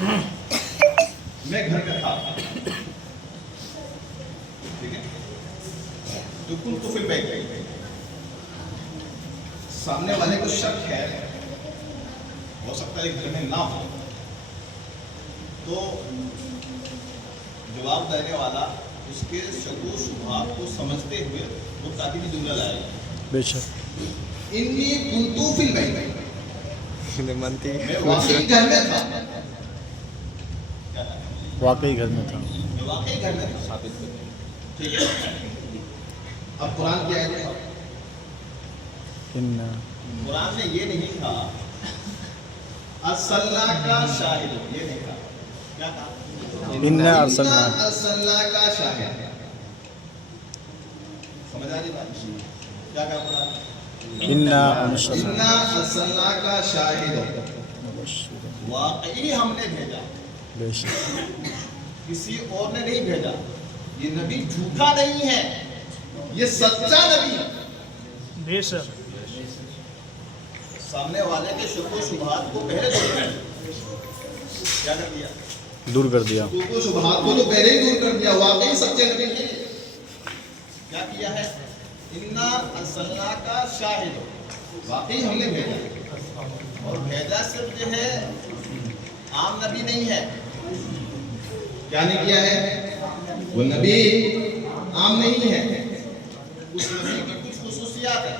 میں گھر کا تھا، ٹھیک ہے، تو کنت فی البیت، سامنے والے کو شک ہے، ہو سکتا ہے گھر میں نہ ہو، تو جواب دینے والا اس کے شک و شبہات کو سمجھتے ہوئے وہ تاکیدی جملہ لائے گا، بے شک انی کنت فی البیت، مانتی میں واقعی گھر میں تھا، واقعی گھر میں تھا. میں واقعی گھر میں تھا، ثابت کرتے ہیں، ٹھیک ہے. اب قرآن کی آیت ہے، ان قرآن نے یہ نہیں کہا اصلہ کا شاہد، یہ نہیں کہا، کیا کہا؟ ارسلنا اصلہ کا شاہد. سمجھ آ رہی بات؟ کیا کہا قرآن؟ انا اصلہ کا شاہد، واقعی ہم نے بھیجا، بے شک کسی اور نے نہیں بھیجا. یہ نبی جھوٹا نہیں ہے، یہ سچا نبی ہے. بے شک سامنے والے کے شک و شبہات کو پہلے دور کر دیا. کیا کر دیا؟ دور کر دیا. شک و شبہات کو تو پہلے ہی دور کر دیا. واقعی سچے نبی کے لیے کیا کیا ہے؟ انا ارسلنا کا شاہد، واقعی ہم نے بھیجا، اور بھیجا صرف جو ہے عام نبی نہیں ہے. کیا نہیں کیا ہے؟ وہ نبی عام نہیں ہے، اس نبی کی کچھ خصوصیات ہیں.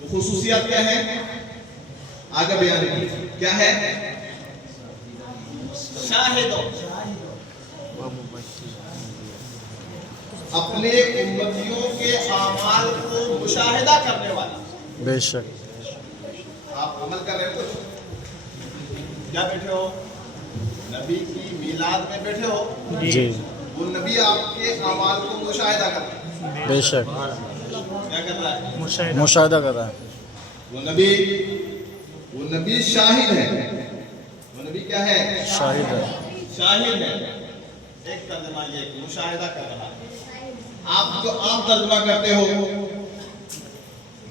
وہ خصوصیات کیا ہے؟ آگے بیان کی. کیا ہے؟ شاہد، اپنے امتیوں کے اعمال کو مشاہدہ کرنے والا. بے شک آپ عمل کر رہے ہو، کیا بیٹھے ہو؟ نبی کی میلاد میں بیٹھے ہو، جی وہ نبی آپ کے اعمال کو مشاہدہ کر رہا ہے. بے شک کیا کر رہا ہے؟ مشاہدہ کر رہا ہے. وہ نبی شاہد ہے. وہ نبی کیا ہے؟ شاہد ہے. شاہد ہے. ایک ترجمہ یہ کہ مشاہدہ کر رہا ہے. آپ جو عام ترجمہ کرتے ہو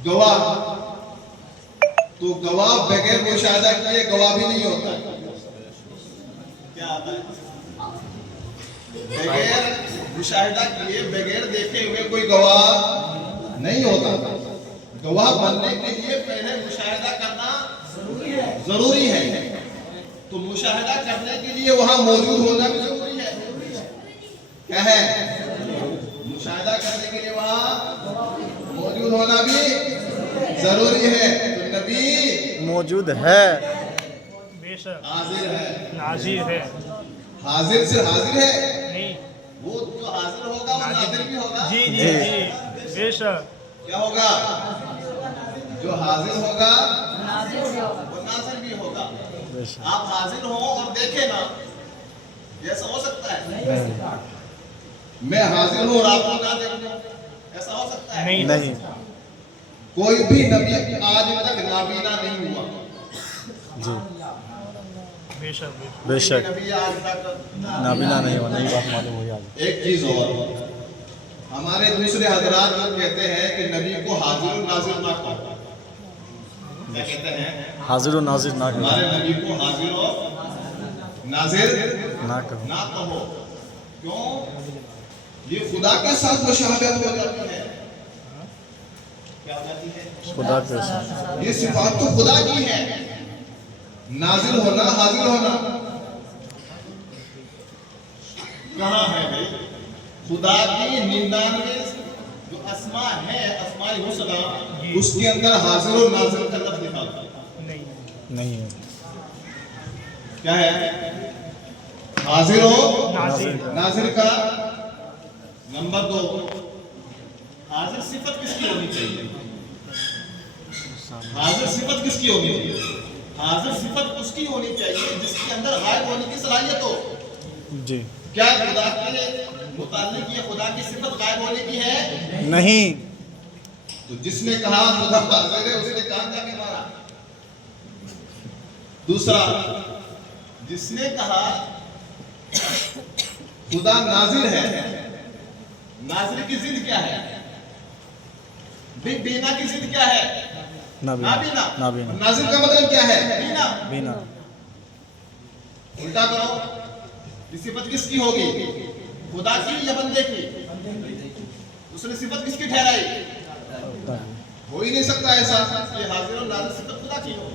گواہ، تو گواہ بغیر مشاہدہ کیے گواہ بھی نہیں ہوتا. کیا آتا ہے؟ بغیر مشاہدہ کیے، بغیر دیکھے ہوئے کوئی گواہ نہیں ہوتا. گواہ بننے کے لیے پہلے مشاہدہ کرنا ضروری ہے. تو مشاہدہ کرنے کے لیے وہاں موجود ہونا بھی ضروری ہے. کیا ہے؟ مشاہدہ کرنے کے لیے وہاں موجود ہونا بھی ضروری ہے. تو نبی موجود ہے. بے شک حاضر ہے. نازل ہے حاضر سے حاضر ہے. نہیں. وہ جو حاضر ہوگا وہ ناظر بھی ہوگا. جی جی جی بے شک کیا ہوگا؟ جو حاضر ہوگا وہ ناظر بھی ہوگا. بے شک آپ حاضر ہوں اور دیکھیں نا، ایسا ہو سکتا ہے؟ میں حاضر ہوں اور آپ کو نہ دیکھوں، ایسا ہو سکتا ہے؟ نہیں. کوئی بھی نبی آج تک نابینا نہیں ہوا. جی بے شک بے شک نبی آج تک. نابینا نہیں ہوا. نئی بات معلوم ہوئی آج. ایک چیز اور، ہمارے دوسرے حضرات لوگ کہتے ہیں کہ نبی کو حاضر و ناظر نہ کہو. کیا کہتے ہیں؟ حاضر و ناظر نہ کرو. ہمارے نبی کو حاضر و ناظر نہ کہو. نہ کہو. کیوں؟ یہ خدا کے ساتھ مشابہت ہو جاتی ہے. کیا ہو جاتی ہے؟ خدا کے ساتھ. یہ صفات تو خدا کی ہے. ناظر ہونا، حاضر ہونا کہاں ہے بھائی؟ خدا کی 99 جو اسماء ہے، اسماء الحسنی، اس کے اندر حاضر و ناظر کا لفظ لکھا ہوتا ہے. نہیں ہے. کیا ہے؟ حاضر و نازل ناظر کا. نمبر 2، حاضر صفت کس کی ہونی چاہیے؟ حاضر صفت کس کی ہونی چاہیے؟ حاضر صفت اس کی ہونی چاہیے جس کے اندر غائب ہونے کی صلاحیت ہو. جی کیا خدا کے متعلق یہ خدا کی صفت غائب ہونے کی ہے؟ نہیں. تو جس نے کہا خدا حاضر ہے، اس نے کہاں جا کے مارا. دوسرا، جس نے کہا خدا ناظر ہے، ناظر کی ضد کیا ہے؟ بینا کی ضد کیا ہے؟ نابینا. نابینا. ناظر کا مطلب کیا ہے؟ بینا. بینا. الٹا کرو، یہ صفت کس کی ہوگی؟ خدا کی یا بندے کی؟ اس نے صفت کس کی ٹھہرائی؟ ہو ہی نہیں سکتا ایسا کہ حاضر و ناظر صفت خدا کی ہو.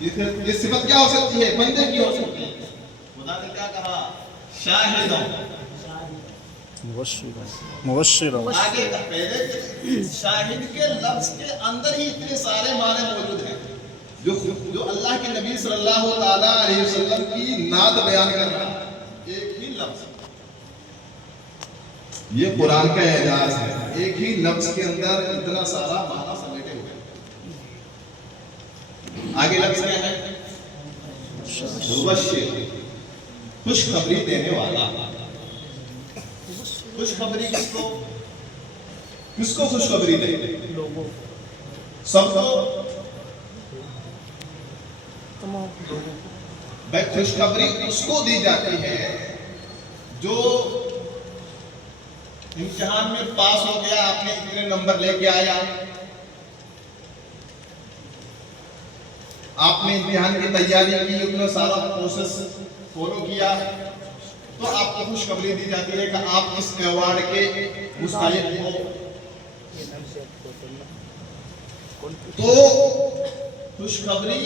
یہ صفت کیا ہو سکتی ہے؟ بندے کی ہو سکتی ہے. خدا نے کیا کہا؟ شاہدوں. مبشرا. آگے پہلے شاہد کے لفظ کے اندر ہی اتنے سارے معنی موجود ہیں جو اللہ کے نبی صلی اللہ تعالیٰ علیہ وسلم کی نعت بیان کر رہا ہے. ایک ہی لفظ، یہ قرآن کا اعجاز ہے، ایک ہی لفظ کے اندر اتنا سارا معنی سمیٹے ہوئے. آگے لفظ کیا ہے؟ مبشر، خوشخبری دینے والا. خوشخبری کس کو خوشخبری دے؟ سب کو. بھائی خوشخبری اس کو دی جاتی ہے جو امتحان میں پاس ہو گیا، آپ نے اتنے نمبر لے کے آیا، آپ نے امتحان کی تیاری کی، اتنا سارا پروسیس فالو کیا، تو آپ کو خوشخبری دی جاتی ہے کہ آپ اس ایوارڈ کے مستحق ہو. تو خوشخبری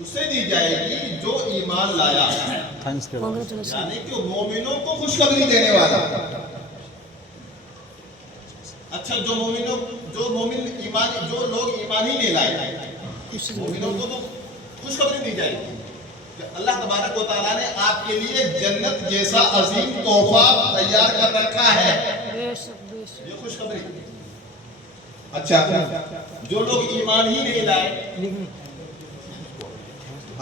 اسے دی جائے گی جو ایمان لایا، یعنی کہ مومنوں کو خوشخبری دینے والا. اچھا، جو لوگ ایمان ہی نہیں لائے، مومنوں کو تو خوشخبری دی جائے گی کہ اللہ تبارک و تعالیٰ نے آپ کے لیے جنت جیسا عظیم تحفہ تیار کر رکھا ہے. یہ خوشخبری. اچھا، جو لوگ ایمان ہی نہیں لائے،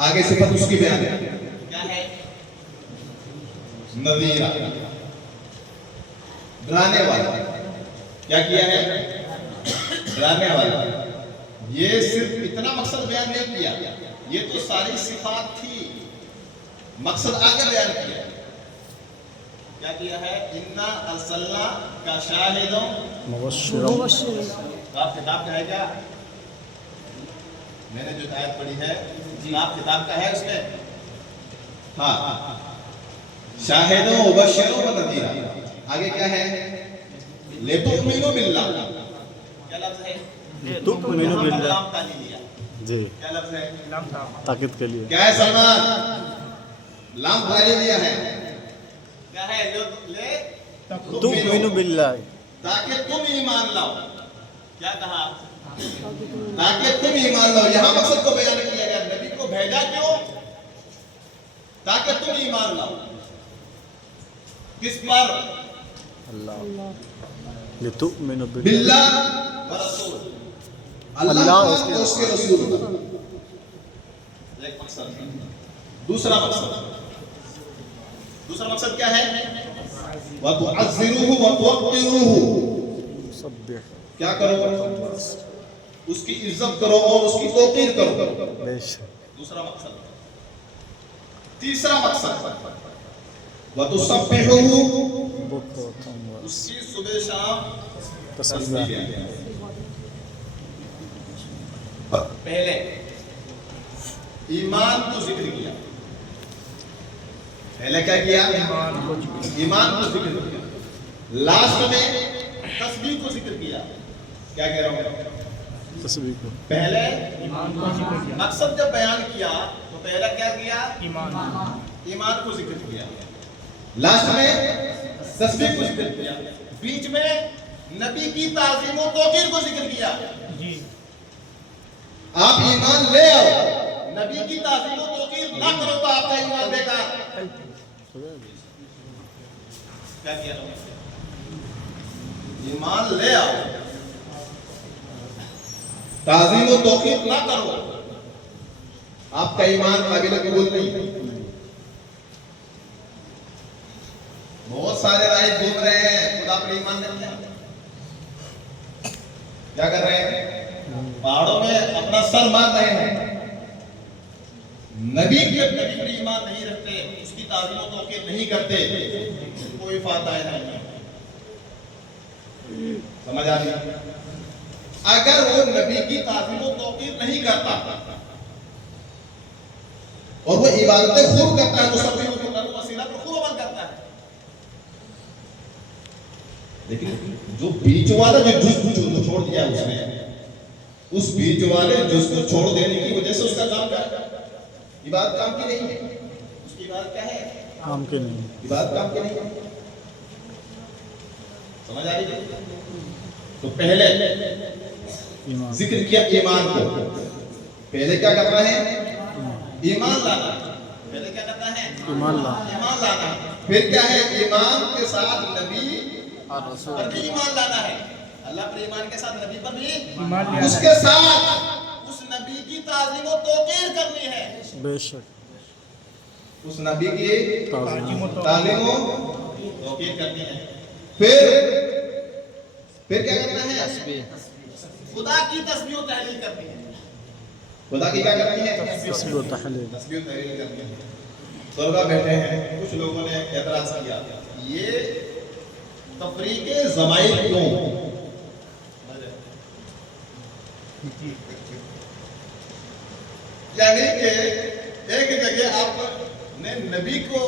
آگے صفت اس کی بیان ہے. کیا ہے؟ نذیرہ، ڈرانے والا. کیا کیا ہے؟ ڈرانے والا. یہ صرف اتنا مقصد بیان نہیں کیا، یہ تو ساری صفات تھی، مقصد آگے بیان کیا. کیا کیا ہے؟ انا ارسلنا کا شاہدوں مبشرا. آپ کتاب کا ہے کیا؟ میں نے جو آیت پڑھی ہے آپ کتاب کا ہے اس میں؟ ہاں، شاہدوں مبشروں و نذیرا. آگے کیا ہے؟ لتؤمنوا باللہ. کیا لفظ ہے؟ تؤمنوا باللہ. لام کا نہیں لیا. جی، کیا لفظ ہے؟ تاکید کے لیے. کیا ہے سلمان؟ لام کا نہیں لیا ہے. کیا ہے؟ تؤمنوا باللہ، تاکہ تم ایمان لاؤ. کیا کہا؟ تاکہ تم ایمان لاؤ. یہاں مقصد کو بیان کیا گیا. نبی کو بھیجا کیوں؟ تاکہ تم ایمان لاؤ. کس پر؟ اللہ. لتؤمنوا باللہ. باللہ ورسول. اللہ اور اس کے رسول. ایک مقصد. دوسرا مقصد کیا ہے؟ وَتُعَزِّرُوهُ وَتُوَقِّرُوهُ. سبح. کیا کرو؟ اس کی عزت کرو اور اس کی توقیر کرو. بے شک. دوسرا مقصد. تیسرا مقصد وَتُسَبِّحُوهُ. اس کی صبح شام تسبیح. پہلے ایمان کو ذکر کیا. پہلے کیا کیا؟ ایمان کو ذکر کیا. لاسٹ میں تسبیح کو ذکر کیا. کیا کہہ رہا ہوں؟ تسبیح کو. پہلے مقصد جب بیان کیا تو پہلا کیا کیا؟ ایمان کو ذکر کیا. لاسٹ میں تسبیح کو ذکر کیا. بیچ میں نبی کی تعظیم و توقیر کو ذکر کیا. آپ ایمان لے آؤ، نبی کی تعظیم و توقیر نہ کرو تو آپ کا ایمان بیکار. کیا کیا؟ ایمان لے آؤ، تعظیم و توقیر نہ کرو، آپ کا ایمان قابل قبول نہیں. بہت سارے راہ گھوم رہے ہیں، خدا پر ایمان نہیں ہے. کیا کر رہے ہیں؟ پہاڑوں میں اپنا سر مار رہے ہیں. نبی پر ایمان نہیں رکھتے، اس کی تعظیم و توقیر نہیں کرتے، کوئی فائدہ نہیں. سمجھ آ رہی؟ اگر وہ نبی کی تعظیم و توقیر نہیں کرتا اور وہ عبادتیں خوب کرتا ہے، تصبیح وسیلہ پر خوب عمل کرتا ہے. لیکن جو بیچ والا جو جز کو چھوڑ دیا اس نے، اس بیچ والے جز کو چھوڑ دینے کی وجہ سے اس کا کام کیا ہے؟ عبادت کام کی نہیں ہے. اس کی عبادت کیا ہے؟ کام کے نہیں. عبادت کام کی نہیں ہے. سمجھ آ رہی ہے؟ تو پہلے ایمان. ذکر کیا ایمان کو. پہلے کیا کرنا ہے؟ ایمان لانا. پہلے کیا کرنا ہے؟ ایمان لا. ایمان لانا. پھر کیا ہے؟ ایمان کے ساتھ نبی الرسول. پر بھی ایمان لانا ہے. اللہ پر ایمان کے ساتھ نبی پر بھی ایمان لانا ہے. اس کے ساتھ اس نبی کی تعظیم و توقیر کرنی ہے. بے شک. اس نبی کی تعظیم. تعظیم و توقیر کرنی ہے. پھر کیا کرنا ہے؟ خدا کی تسبیح و تحلیل کرنی ہے. خدا کی کیا کرنی ہے؟ تسبیح و تحلیل. تسبیح و تحلیل کرنی ہے. طلبہ بیٹھے ہیں، کچھ لوگوں نے اعتراض کیا یہ تفریق ضمائر کیوں؟ یعنی کہ ایک جگہ آپ نے نبی کو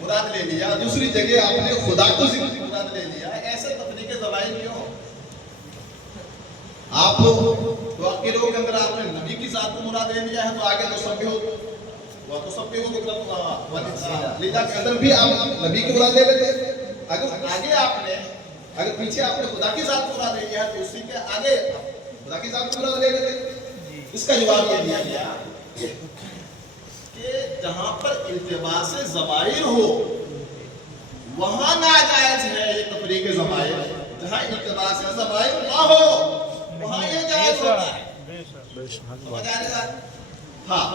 مراد لے لیا، دوسری جگہ آپ نے خدا کو مراد لے لیا. ایسے تفریق ضمائر کیوں؟ آپ توقیروں کے اندر آپ نے نبی کی ذات کو مراد لے لیا ہے تو آگے تو سب ہو لیدہ کے اندر بھی آپ نبی کی مراد لے لیتے. اگر آگے آپ نے، اگر پیچھے آپ نے خدا کی ذات کو مراد لے لیا ہے تو اسی کے آگے خدا کی ذات کو مراد لے لیتے. اس کا جواب یہ دیا گیا کہ جہاں پر التباس ضمائر ہو وہاں ناجائز ہے یہ تفریق ضمائر. جہاں التباس ضمائر نہ ہو وہاں یہ جائز ہوتا ہے. بے شک. بے شک. سمجھ آ رہی ہے؟ ہاں.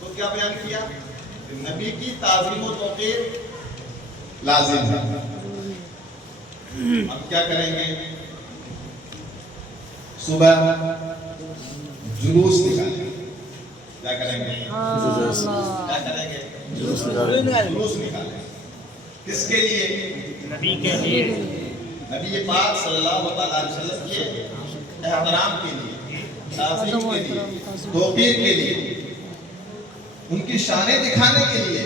تو کیا بیان کیا؟ نبی کی تعظیم و توقیر لازم ہے. اب کیا کریں گے؟ صبح جلوس نکالیں. کیا کریں گے؟ کیا کریں گے؟ جلوس نکالیں. کس کے لیے؟ نبی کے لیے. نبی پاک صلی اللہ علیہ وسلم کے احترام کے لیے، تعظیم کے لیے، توقیر کے لیے، ان کی شانیں دکھانے کے لیے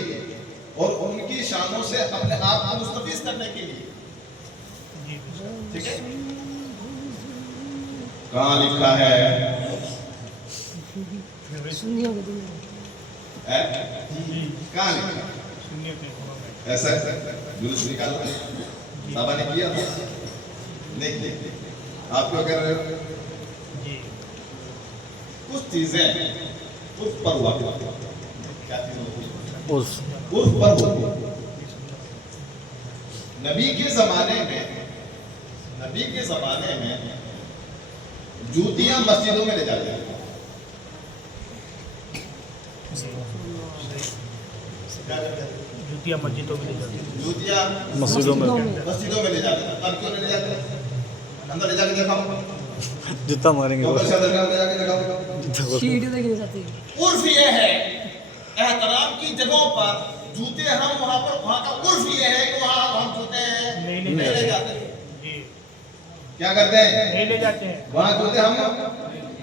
اور ان کی شانوں سے اپنے آپ کو مستفیض کرنے کے لیے. ٹھیک ہے؟ کہاں لکھا ہے؟ کہاں لکھا ہے؟ ایسا جلوس نکالا صحابہ نے کیا تھا؟ نہیں کیا. آپ کو اگر کچھ چیزیں عرف پر ہوا کیا چیزیں عرف پر ہوا. نبی کے زمانے میں جوتیاں مسجدوں میں لے جاتے ہیں. جوتیاں مسجدوں میں لے جاتے ہیں. جوتیاں مسجدوں میں مسجدوں میں لے جاتے ہیں. اب کیوں نہیں لے جاتے ہیں؟ اندر لے جا کے دیکھاؤ. جتنا ماریں گے اوپر سے اندر لے جا کے دیکھاؤ. عرف یہ ہے احترام کی جگہوں پر جوتے ہم وہاں کا عرف یہ ہے کہ وہاں ہم جوتے نہیں لے جاتے ہیں. کیا کرتے ہیں؟ نہیں لے جاتے ہیں. وہاں جوتے ہم،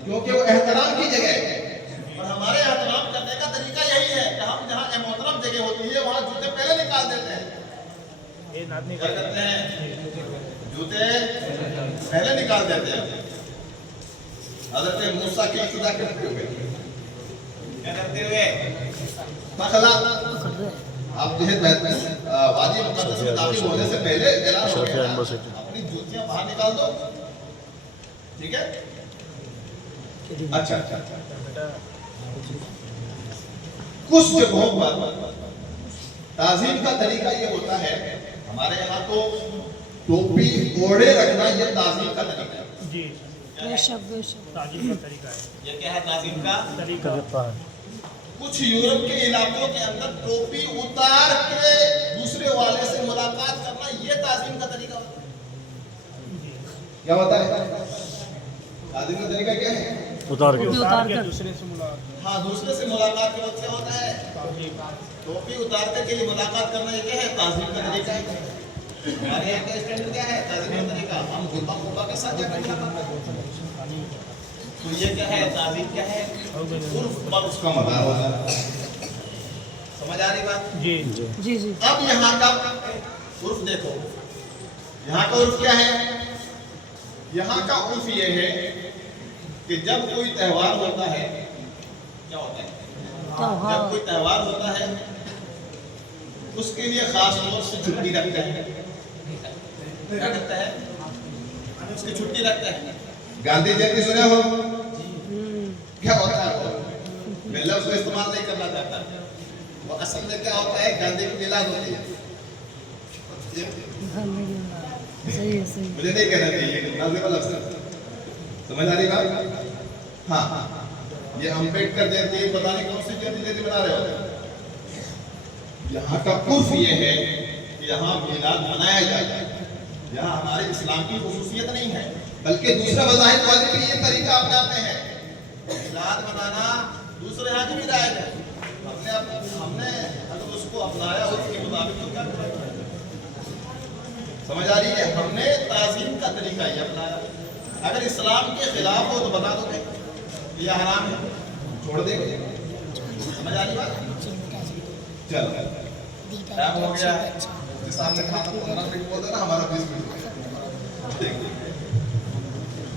کیونکہ وہ احترام کی جگہ ہے. اور ہمارے احترام کرنے کا طریقہ یہی ہے کہ ہم جہاں محترم جگہ ہوتی ہے وہاں جوتے پہلے نکال دیتے ہیں. کیا کرتے ہیں؟ جوتے پہلے نکال دیتے ہیں. حضرت موسیٰ کی ابتدا کرتے ہوئے کیا کرتے ہوئے مخلا آپ جو ہے وادی مقدس میں داخل ہونے سے پہلے اعلان ہو گیا اپنی جوتیاں باہر نکال دو. ٹھیک ہے؟ اچھا کچھ جگہوں پر تعظیم کا طریقہ یہ ہوتا ہے، ہمارے یہاں تو ٹوپی اوڑے رکھنا یہ تعظیم کا طریقہ ہے. جی تعظیم کا طریقہ ہے. یہ کیا ہے تعظیم کا طریقہ ہے. کچھ یورپ کے علاقوں کے اندر ٹوپی اتار کے دوسرے والے سے ملاقات کرنا یہ تعظیم کا طریقہ ہوتا ہے. کیا ہوتا ہے تعظیم کا طریقہ؟ کیا ہے؟ اتار کے دوسرے سے ملاقات. ہاں دوسرے سے ملاقات کے وقت کیا ہوتا ہے؟ ٹوپی اتار کے لیے ملاقات کرنا یہ کیا ہے؟ تعظیم کا طریقہ ہے. ہمارے یہاں کا اسٹینڈرڈ کیا ہے تعظیم کا طریقہ؟ ہم خطبہ کے ساتھ جا کر تو یہ کیا ہے؟ تعظیم کیا ہے؟ ہو گئے عرف پر اس کا مدار ہوتا ہے. سمجھ آ رہی بات؟ جی جی جی اب یہاں کا عرف دیکھو، یہاں کا عرف کیا ہے؟ یہاں کا عرف یہ ہے کہ جب کوئی تہوار ہوتا ہے، کیا ہوتا ہے؟ جب کوئی تہوار ہوتا ہے اس کے لیے خاص طور سے چھٹی رکھتے ہیں. کیا کرتا ہے؟ اس کی چھٹی رکھتے ہیں. گاندھی جینتی سنے ہو؟ کیا ہوتا ہے وہ؟ میں لفظ کو استعمال نہیں کرنا چاہتا، وہ اصل میں کیا ہوتا ہے؟ گاندھی کی میلاد ہوتی ہے. صحیح ہے صحیح. مجھے نہیں کہنا چاہیے نازل والا لفظ. سمجھ آ رہی بات؟ ہاں، یہ امبیڈکر جینتی پتہ نہیں کون سی جینتی بنا رہے ہو. یہاں کا عرف یہ ہے کہ یہاں میلاد منایا جائے. یہاں ہمارے اسلام کی خصوصیت نہیں ہے، بلکہ دوسرے مذاہب والے بھی یہ طریقہ اپناتے ہیں. میلاد منانا دوسرے یہاں کی بھی رائج ہے. ہم نے اگر اس کو اپنایا اس کے مطابق تو کیا کریں؟ سمجھ آ رہی ہے؟ ہم نے تعظیم کا طریقہ یہ اپنایا. اگر اسلام کے خلاف ہو تو بتا دو کہ یہ حرام ہے، چھوڑ دیں گے. سمجھ آ رہی بات؟ چلو ٹائم ہو گیا. جس سامنے کھانا 15 منٹ بولتے نا، ہمارا 20 منٹ.